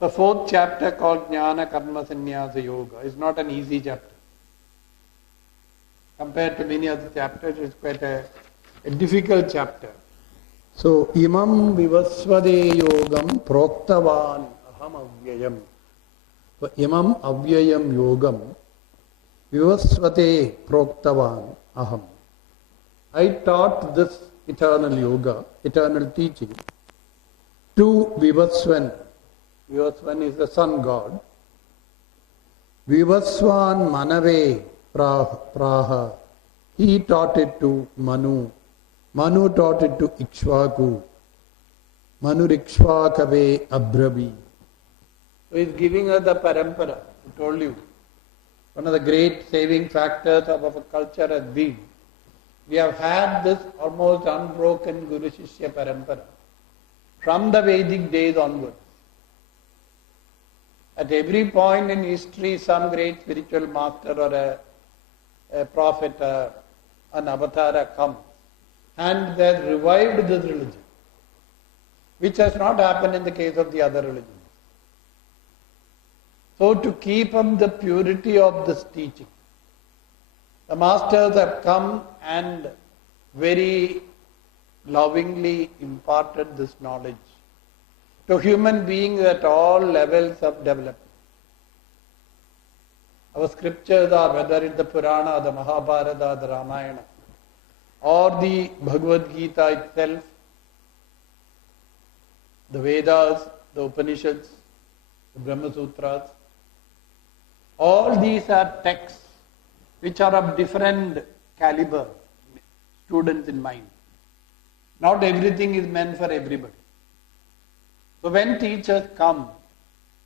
The fourth chapter called Jnana Karma Sannyasa Yoga is not an easy chapter. Compared to many other chapters, it's quite a difficult chapter. So, imam vivasvade yogam proktavan aham avyayam. So, imam avyayam yogam vivasvate proktavan aham. I taught this eternal yoga, eternal teaching, to Vivaswan. Vivaswan is the sun god. Vivaswan manave praha. He taught it to Manu. Manu taught it to Ikshvaku. Manu Ikshvakave Abhravi. So he is giving us the parampara. I told you. One of the great saving factors of our culture has been we have had this almost unbroken Guru Shishya parampara from the Vedic days onwards. At every point in history, some great spiritual master or a prophet, an avatar comes and they have revived this religion, which has not happened in the case of the other religions. So to keep up the purity of this teaching, the masters have come and very lovingly imparted this knowledge to human beings at all levels of development. Our scriptures are, whether it's the Purana, the Mahabharata, the Ramayana, or the Bhagavad Gita itself, the Vedas, the Upanishads, the Brahma Sutras, all these are texts which are of different caliber, students in mind. Not everything is meant for everybody. So when teachers come,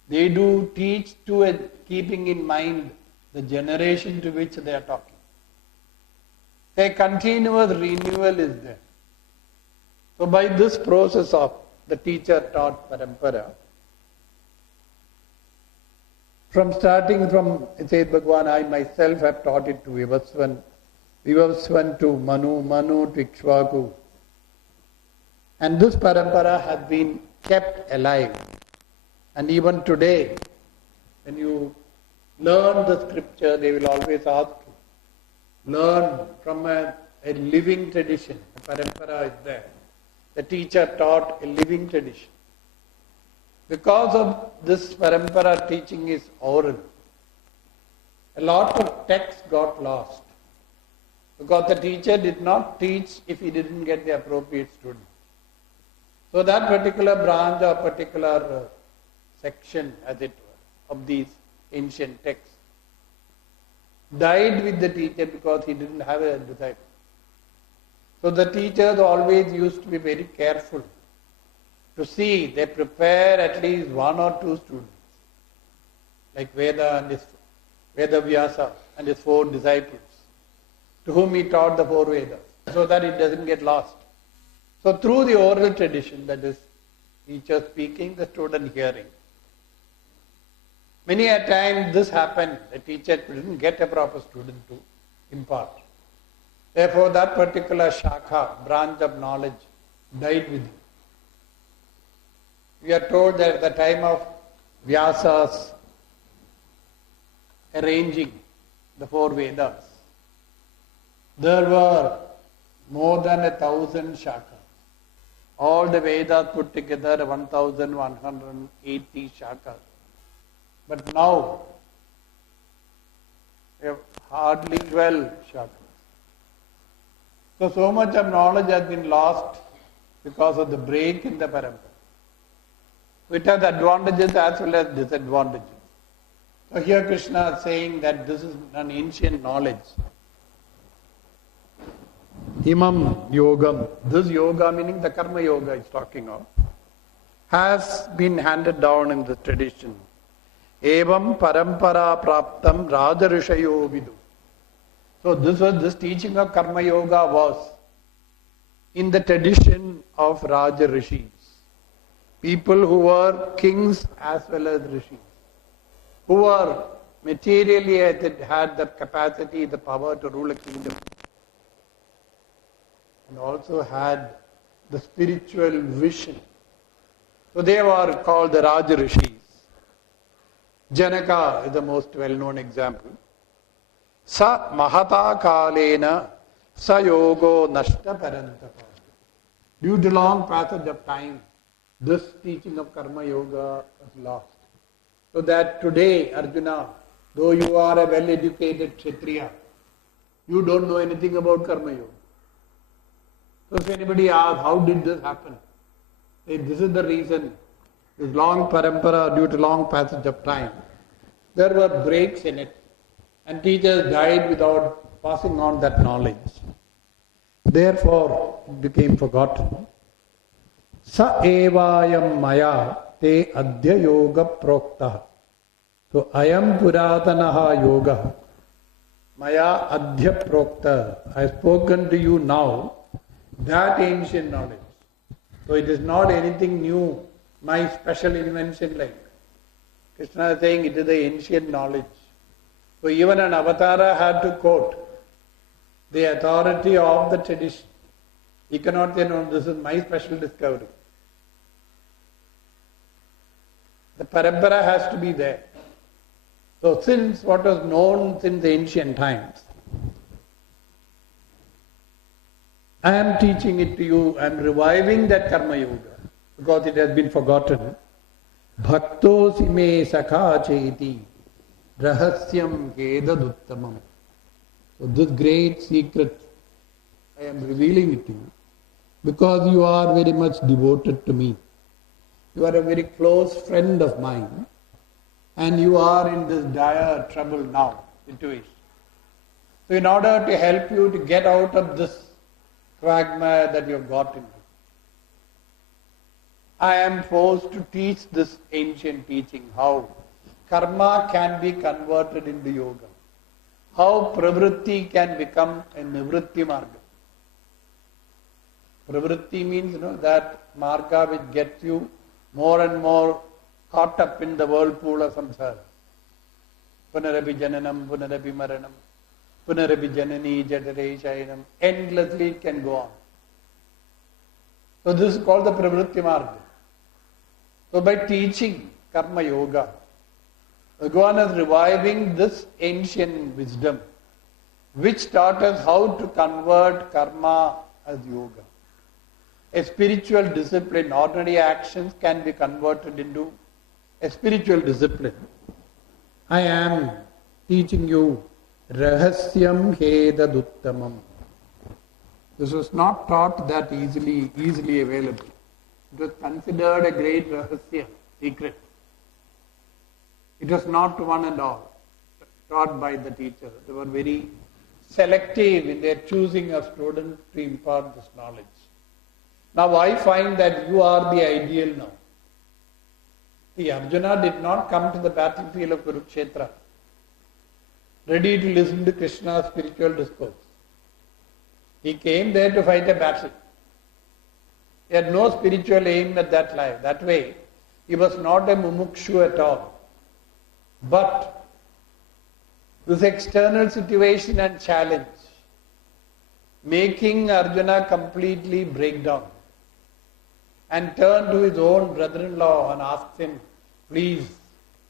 they do teach to keeping in mind the generation to which they are talking. A continuous renewal is there. So by this process of the teacher taught parampara, starting from, it says Bhagawan, I myself have taught it to Vivaswan, Vivaswan to Manu, Manu to Ikshvaku. And this parampara has been kept alive. And even today, when you learn the scripture, they will always ask you, learn from a living tradition. The parampara is there. The teacher taught a living tradition. Because of this parampara teaching is oral, a lot of texts got lost. Because the teacher did not teach if he didn't get the appropriate student. So that particular branch or particular section, as it were, of these ancient texts died with the teacher because he didn't have a disciple. So the teachers always used to be very careful to see they prepare at least one or two students, like Veda Vyasa and his 4 disciples, to whom he taught the 4 Vedas, so that it doesn't get lost. So through the oral tradition, that is, teacher speaking, the student hearing. Many a time this happened, the teacher didn't get a proper student to impart. Therefore that particular shakha, branch of knowledge, died with him. We are told that at the time of Vyasa's arranging the 4 Vedas, there were more than 1,000 shakas. All the Vedas put together 1,180 shakas. But now, we have hardly 12 shakas. So much of knowledge has been lost because of the break in the parampara. It has advantages as well as disadvantages. So here Krishna is saying that this is an ancient knowledge. Imam yogam, this yoga meaning the karma yoga is talking of, has been handed down in the tradition. Evam parampara praptam raja rishayo vidu. So this teaching of karma yoga was in the tradition of Raja Rishis. People who were kings as well as rishis, who were materially had the capacity, the power to rule a kingdom, and also had the spiritual vision. So they were called the Raja Rishis. Janaka is the most well-known example. Sa mahata kalena sa yogo nashta parantapa. Due to long passage of time, this teaching of karma yoga was lost. So that today, Arjuna, though you are a well-educated Kshatriya, you don't know anything about karma yoga. So if anybody asks, how did this happen? Say, this is the reason. This long parampara, due to long passage of time, there were breaks in it, and teachers died without passing on that knowledge. Therefore, it became forgotten. Sa evayam maya te adya yoga prokta. So, ayam puratanaha yoga. Maya adya prokta. I have spoken to you now that ancient knowledge. So, it is not anything new, my special invention like. Krishna is saying it is the ancient knowledge. So, even an avatara had to quote the authority of the tradition. He cannot say, no, this is my special discovery. The parampara has to be there. So since what was known since the ancient times, I am teaching it to you, I am reviving that karma yoga because it has been forgotten. Bhaktosi me sakha cheti rahasyam kedaduttamam. So this great secret, I am revealing it to you because you are very much devoted to me. You are a very close friend of mine and you are in this dire trouble now situation. So in order to help you to get out of this quagmire that you have got into, I am forced to teach this ancient teaching, how karma can be converted into yoga. How Pravritti can become a Nivritti marg. Pravritti means that marga which gets you more and more caught up in the whirlpool of samsara. Punarapi jananam, punarapi maranam, punarapi janani jatare shayanam. Endlessly it can go on. So this is called the Pravritti marg. So by teaching karma yoga, Bhagawan is reviving this ancient wisdom which taught us how to convert karma as yoga. A spiritual discipline, ordinary actions can be converted into a spiritual discipline. I am teaching you rahasyam hedaduttamam. This was not taught that easily available. It was considered a great rahasya, secret. It was not one and all taught by the teacher. They were very selective in their choosing of students to impart this knowledge. Now I find that you are the ideal now. See, Arjuna did not come to the battlefield of Kurukshetra ready to listen to Krishna's spiritual discourse. He came there to fight a battle. He had no spiritual aim at that life. That way, he was not a mumukshu at all. But this external situation and challenge, making Arjuna completely break down and turn to his own brother-in-law and ask him, please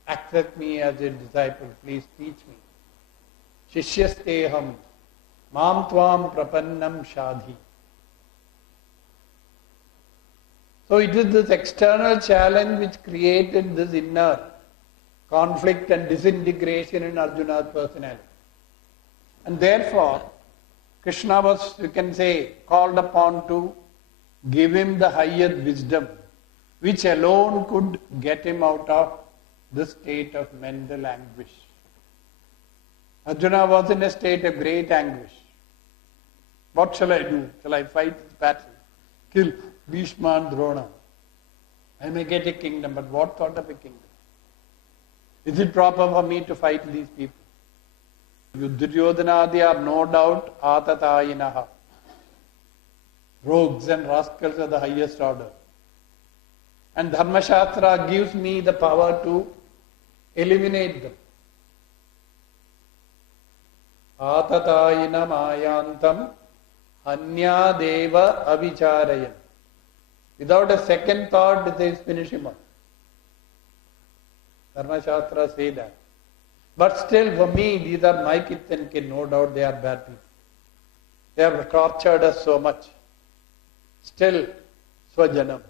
accept me as a disciple, please teach me. Shishyasteham mam tvam prapannam shadhi. So it is this external challenge which created this inner conflict and disintegration in Arjuna's personality. And therefore, Krishna was, you can say, called upon to give him the higher wisdom, which alone could get him out of this state of mental anguish. Arjuna was in a state of great anguish. What shall I do? Shall I fight this battle? Kill Bhishma and Drona? I may get a kingdom, but what sort of a kingdom? Is it proper for me to fight these people? Duryodhanadi are no doubt atatayinaha. Rogues and rascals are the highest order. And Dharmashastra gives me the power to eliminate them. Atatayina mayantam hanya deva avicarayan. Without a second thought, it says finish him up. Dharma Shastra say that. But still, for me, these are my kith and kin. No doubt they are bad people. They have tortured us so much. Still, Swajanam.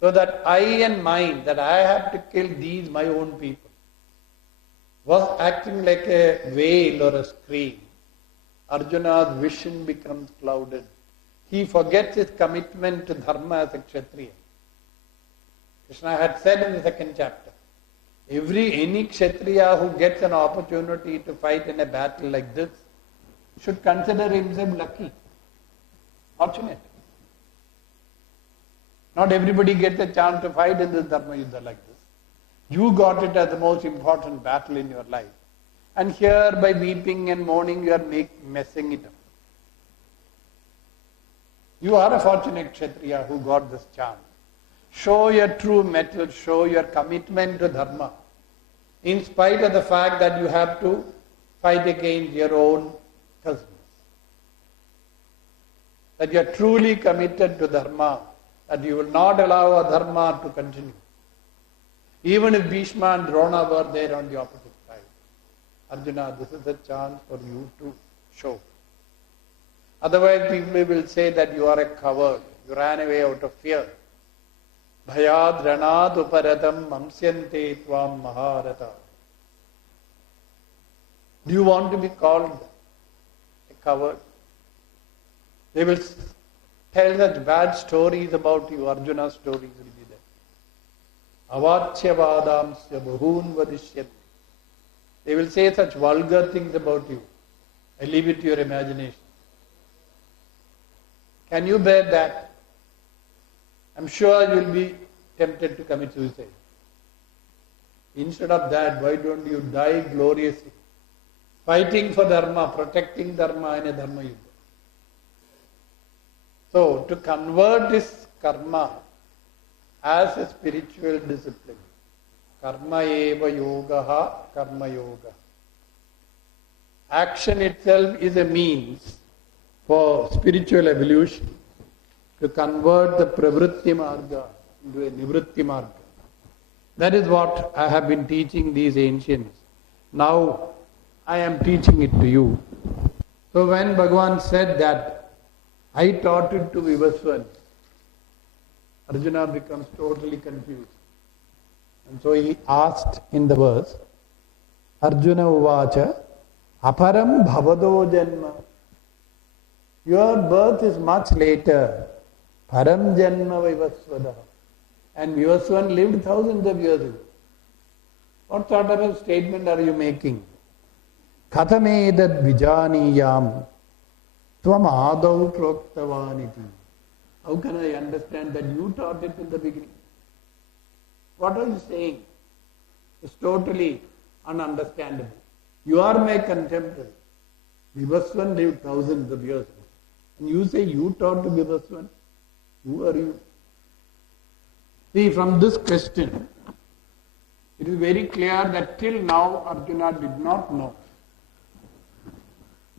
So that I and mine, that I have to kill these my own people, was acting like a wail or a scream. Arjuna's vision becomes clouded. He forgets his commitment to dharma as a Kshatriya. Krishna had said in the second chapter, any Kshatriya who gets an opportunity to fight in a battle like this should consider himself lucky, fortunate. Not everybody gets a chance to fight in this dharma yuddha like this. You got it as the most important battle in your life. And here by weeping and mourning you are messing it up. You are a fortunate Kshatriya who got this chance. Show your true mettle, show your commitment to dharma, in spite of the fact that you have to fight against your own cousins. That you are truly committed to dharma, that you will not allow adharma to continue. Even if Bhishma and Drona were there on the opposite side. Arjuna, this is a chance for you to show. Otherwise people will say that you are a coward, you ran away out of fear. Bhayad ranad uparatam mamsyante tvam maharata. Do you want to be called a coward? They will tell such bad stories about you, Arjuna's stories will be there. Avachyavadamsya bahun vadishyati. They will say such vulgar things about you. I leave it to your imagination. Can you bear that? I'm sure you will be tempted to commit suicide. Instead of that, why don't you die gloriously? Fighting for dharma, protecting dharma in a dharma yuddha. So, to convert this karma as a spiritual discipline, karma eva yogaha karma yoga. Action itself is a means for spiritual evolution, to convert the pravritti marga into a nivritti marga. That is what I have been teaching these ancients. Now I am teaching it to you. So when Bhagawan said that I taught it to Vivaswan, Arjuna becomes totally confused. And so he asked in the verse, Arjuna uvacha aparam bhavado janma. Your birth is much later. Param janma vivasvada. And Vivaswan lived thousands of years ago. What sort of a statement are you making? Kathamedad vijaniyam tvam adau proktavaniti. How can I understand that you taught it in the beginning? What are you saying? It's totally ununderstandable. You are my contemporary. Vivaswan lived thousands of years ago. And you say you taught to Vivaswan? Who are you? See, from this question, it is very clear that till now Arjuna did not know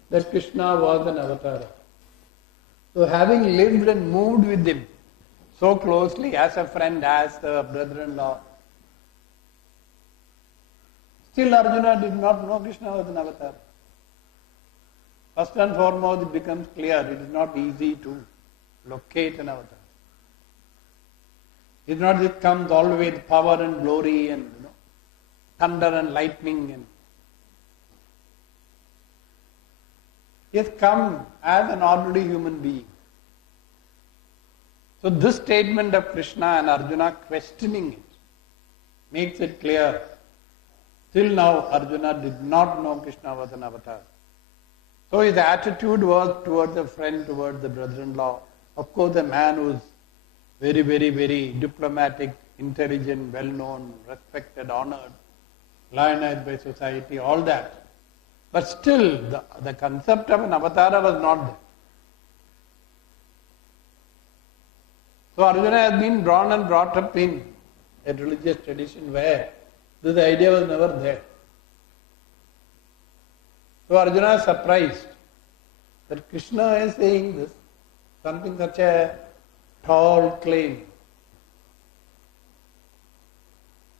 that Krishna was an avatar. So having lived and moved with him so closely as a friend, as a brother-in-law, still Arjuna did not know Krishna was an avatar. First and foremost, it becomes clear it is not easy to locate an avatar. It's not it comes all the way with power and glory and thunder and lightning. And he has come as an ordinary human being. So this statement of Krishna and Arjuna questioning it makes it clear. Till now Arjuna did not know Krishna was an avatar. So his attitude was towards a friend, towards the brother-in-law. Of course, a man who is very, very, very diplomatic, intelligent, well-known, respected, honored, lionized by society, all that. But still, the concept of an avatar was not there. So Arjuna has been drawn and brought up in a religious tradition where this idea was never there. So Arjuna is surprised that Krishna is saying this, something such a tall claim.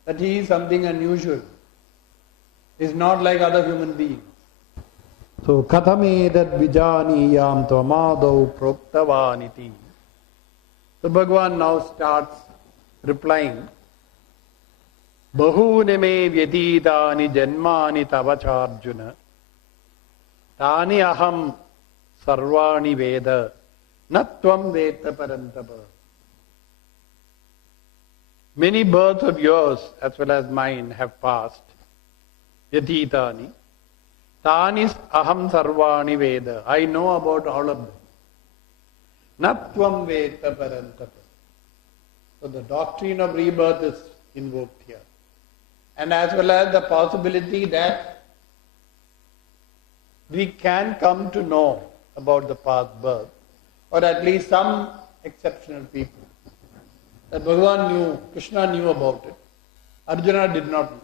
that he is something unusual. He is not like other human beings. So, kathamedat vijaniyam tvamadau proktavaniti. So Bhagavan now starts replying, Bahuni me vyatitani janmani tavacharjuna tani aham sarvani veda natvam veta parantapa. Many births of yours as well as mine have passed. Vyatitani. Tanis aham sarvani veda. I know about all of them. Natvam veta parantapa. So the doctrine of rebirth is invoked here. And as well as the possibility that we can come to know about the past birth, or at least some exceptional people. That Bhagavan knew, Krishna knew about it. Arjuna did not know.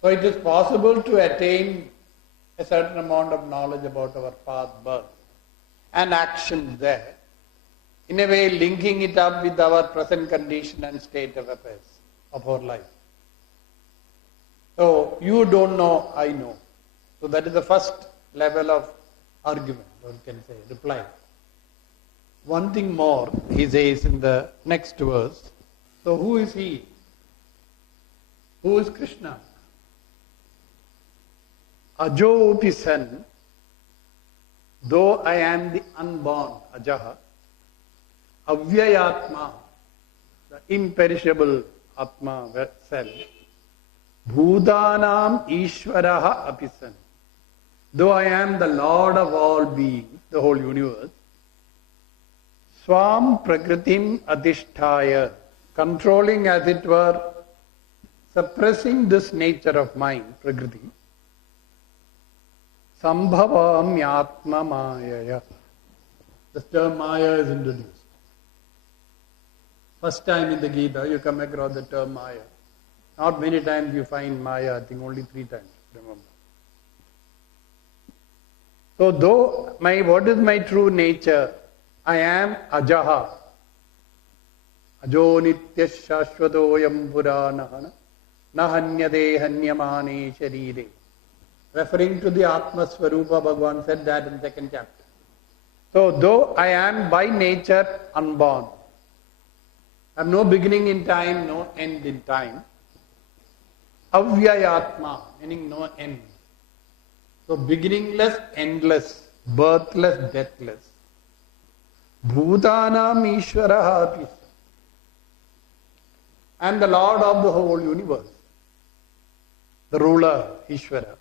So it is possible to attain a certain amount of knowledge about our past birth and actions there, in a way linking it up with our present condition and state of affairs of our life. So you don't know, I know. So that is the first level of argument, one can say, reply. One thing more, he says in the next verse. So who is he? Who is Krishna? Ajopi san, though I am the unborn, Ajaha, Avyayatma, the imperishable Atma, self, Bhutanam Ishvaraha apisan, though I am the Lord of all beings, the whole universe, Swam Prakritim Adhisthaya, controlling as it were, suppressing this nature of mine, Prakriti, Sambhavamyatma Mayaya. The term Maya is introduced. First time in the Gita you come across the term Maya. Not many times you find Maya, I think only 3 times, remember. So though what is my true nature? I am Ajaha. Ajo nitya shashvatoyam puranahana nahanyade hanyamane sharire. Referring to the Atma Swarupa, Bhagavan said that in 2nd chapter. So though I am by nature unborn, I have no beginning in time, no end in time. Avyayatma, meaning no end. So beginningless, endless, birthless, deathless. Bhutanam Ishvaraha api. I am the Lord of the whole universe. The ruler, Ishvara.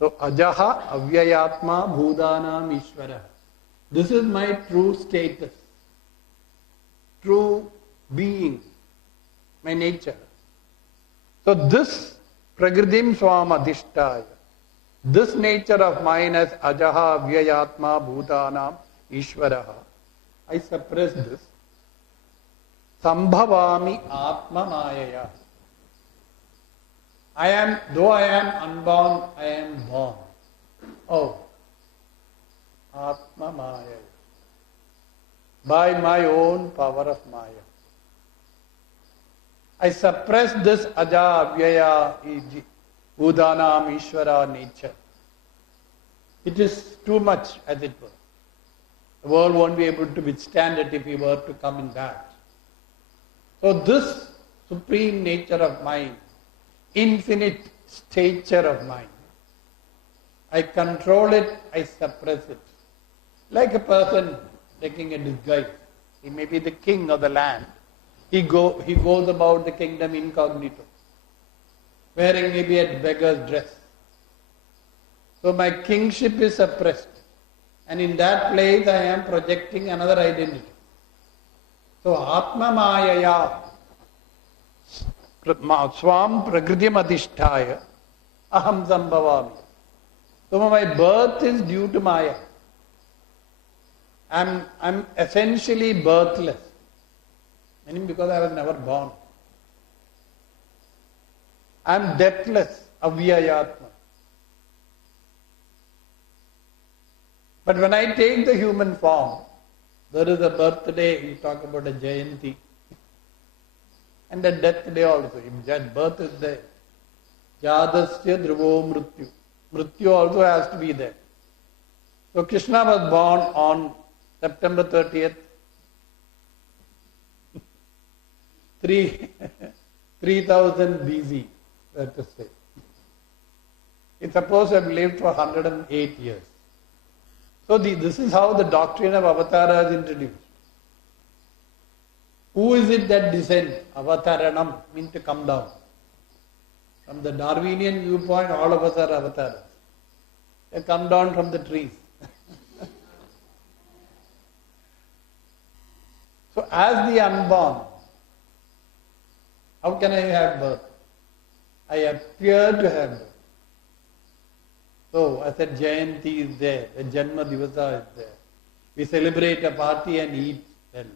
So Ajaha, Avyayatma, Bhutanam Ishvara. This is my true status. True being. My nature. So this Prakritim Swam Adhisthaya, this nature of mine as Ajaha, Avyayatma, Bhutanam, Ishvaraha, I suppress this. Sambhavami Atma Mayaya. Though I am unborn, I am born. Oh, Atma Mayaya. By my own power of Maya. I suppress this Aja, Avyaya, Bhutanam, Ishvara nature. It is too much, as it were. The world won't be able to withstand it if we were to come in that. So this supreme nature of mine, infinite stature of mine, I control it, I suppress it. Like a person taking a disguise. He may be the king of the land. He goes about the kingdom incognito, wearing maybe a beggar's dress. So my kingship is suppressed. And in that place I am projecting another identity. So Atma Mayaya Swam Prakritim Adhisthaya Aham Sambhavami. So my birth is due to Maya. I'm essentially birthless. Meaning because I was never born. I'm deathless, Avyayatma. But when I take the human form, there is a birthday, you talk about a Jayanti. And the death day also. If that birth is there. Jadasya dhruvo mrityu. Mrityu also has to be there. So Krishna was born on September 30th, 3000 BC, let us say. It's supposed to have lived for 108 years. So this is how the doctrine of avatara is introduced. Who is it that descends? Avataranam means to come down. From the Darwinian viewpoint, all of us are avatars. They come down from the trees. So as the unborn, how can I have birth? I appear to have birth. So as a Jayanti is there, a Janma Divasa is there. We celebrate a party and eat well.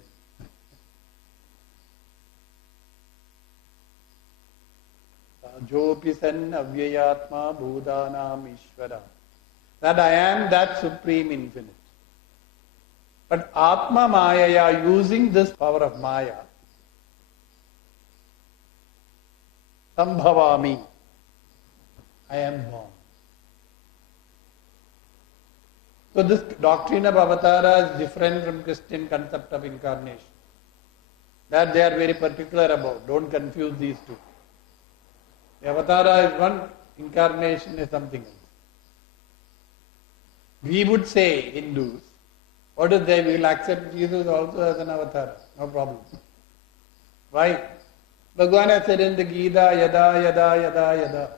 Jopi san avyayatma bhudanam ishvara. That I am that supreme infinite. But Atma Maya, using this power of Maya, Sambhavami, I am born. So this doctrine of avatara is different from Christian concept of incarnation. That they are very particular about. Don't confuse these two. The avatara is one, incarnation is something else. We would say, Hindus, what is they? We will accept Jesus also as an avatar. No problem. Why? Bhagawan has said in the Gita, yada, yada, yada, yada.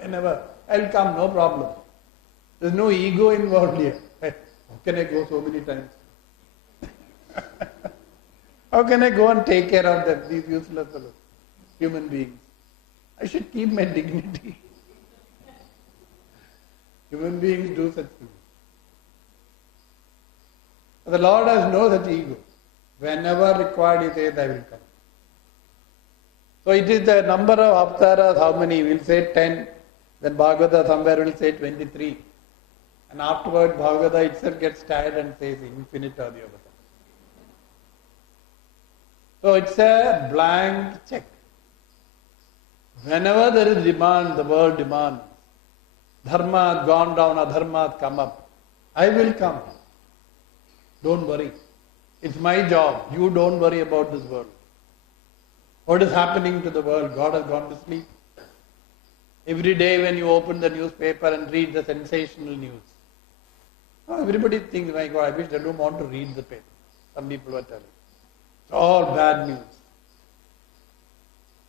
Whenever. I'll come, no problem. There's no ego involved here. Hey, how can I go so many times? How can I go and take care of them, these useless fellows, human beings? I should keep my dignity. Human beings do such things. But the Lord has no such ego. Whenever required, He says, I will come. So it is the number of avataras, how many? We'll say 10. Then Bhagavata somewhere will say 23. And afterward, Bhagavata itself gets tired and says, infinite are the avatars. So it's a blank check. Whenever there is demand, the world demands. Dharma has gone down, adharma has come up. I will come. Don't worry. It's my job. You don't worry about this world. What is happening to the world? God has gone to sleep. Every day when you open the newspaper and read the sensational news, everybody thinks, my God, I wish I don't want to read the paper. Some people are telling. It's all bad news.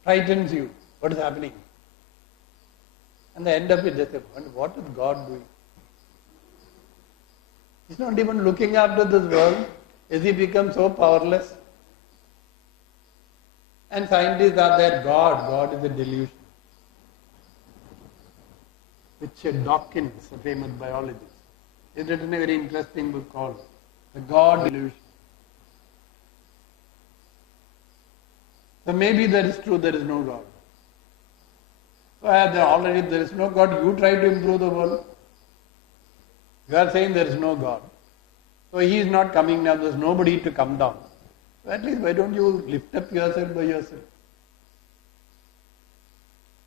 Frightens you. What is happening? And the end of it, they say, what is God doing? He's not even looking after this world. Has He become so powerless? And scientists are there, God is a delusion. Richard Dawkins, a famous biologist, has written a very interesting book called The God Delusion. So maybe that is true, there is no God. So already there is no God, you try to improve the world. You are saying there is no God. So He is not coming down, there is nobody to come down. So at least why don't you lift up yourself by yourself?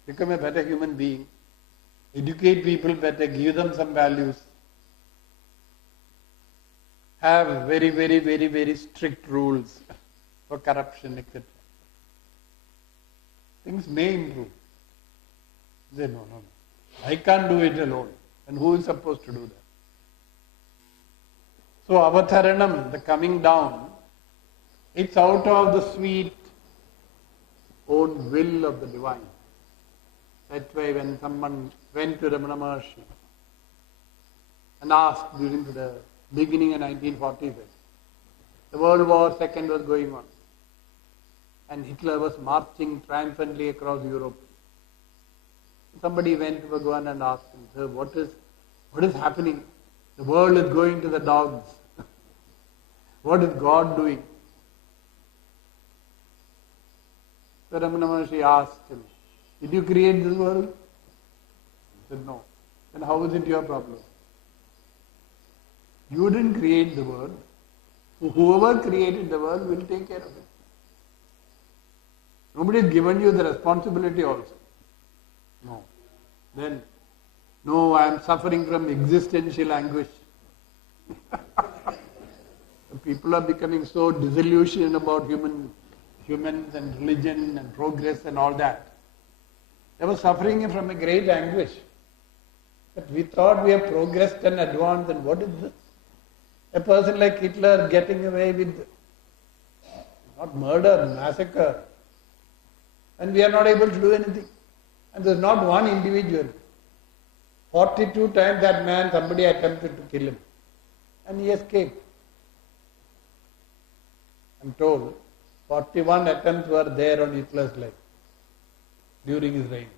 Become a better human being. Educate people better, give them some values. Have very, very, very, very strict rules for corruption, etc. Things may improve. They say, no. I can't do it alone. And who is supposed to do that? So avataranam, the coming down, it's out of the sweet own will of the divine. That's why when someone went to Ramana Maharshi and asked during the beginning of 1940s, the World War II was going on and Hitler was marching triumphantly across Europe. Somebody went to Bhagawan and asked him, Sir, what is happening? The world is going to the dogs. What is God doing? So Ramana Maharshi asked him, did you create this world? He said, no. Then how is it your problem? You didn't create the world. Whoever created the world will take care of it. Nobody has given you the responsibility also. No. Then, no, I am suffering from existential anguish. People are becoming so disillusioned about humans and religion and progress and all that. They were suffering from a great anguish. But we thought we have progressed and advanced, and what is this? A person like Hitler getting away with not murder, massacre, and we are not able to do anything. And there is not one individual. 42 times that man, somebody attempted to kill him. And he escaped. I'm told 41 attempts were there on Hitler's life during his reign.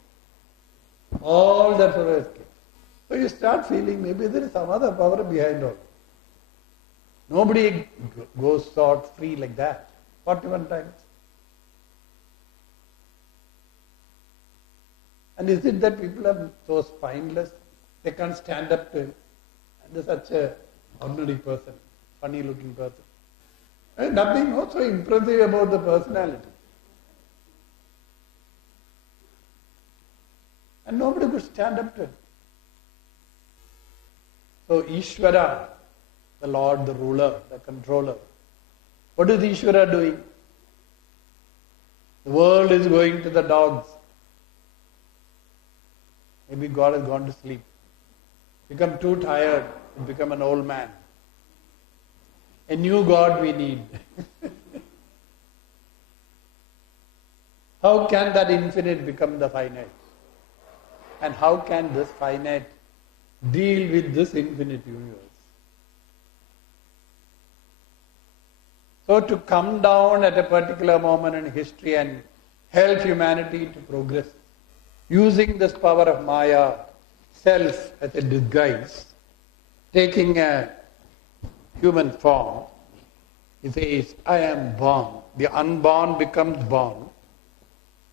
All that were escaped. So you start feeling maybe there is some other power behind all. Nobody goes scot free like that. 41 times. And is it that people are so spineless? They can't stand up to him. And they're such an ordinary person, funny looking person. And nothing so impressive about the personality. And nobody could stand up to him. So Ishvara, the Lord, the ruler, the controller. What is Ishvara doing? The world is going to the dogs. Maybe God has gone to sleep. Become too tired, become an old man. A new God we need. How can that infinite become the finite? And how can this finite deal with this infinite universe? So to come down at a particular moment in history and help humanity to progress, using this power of Maya, self as a disguise, taking a human form, he says, I am born. The unborn becomes born.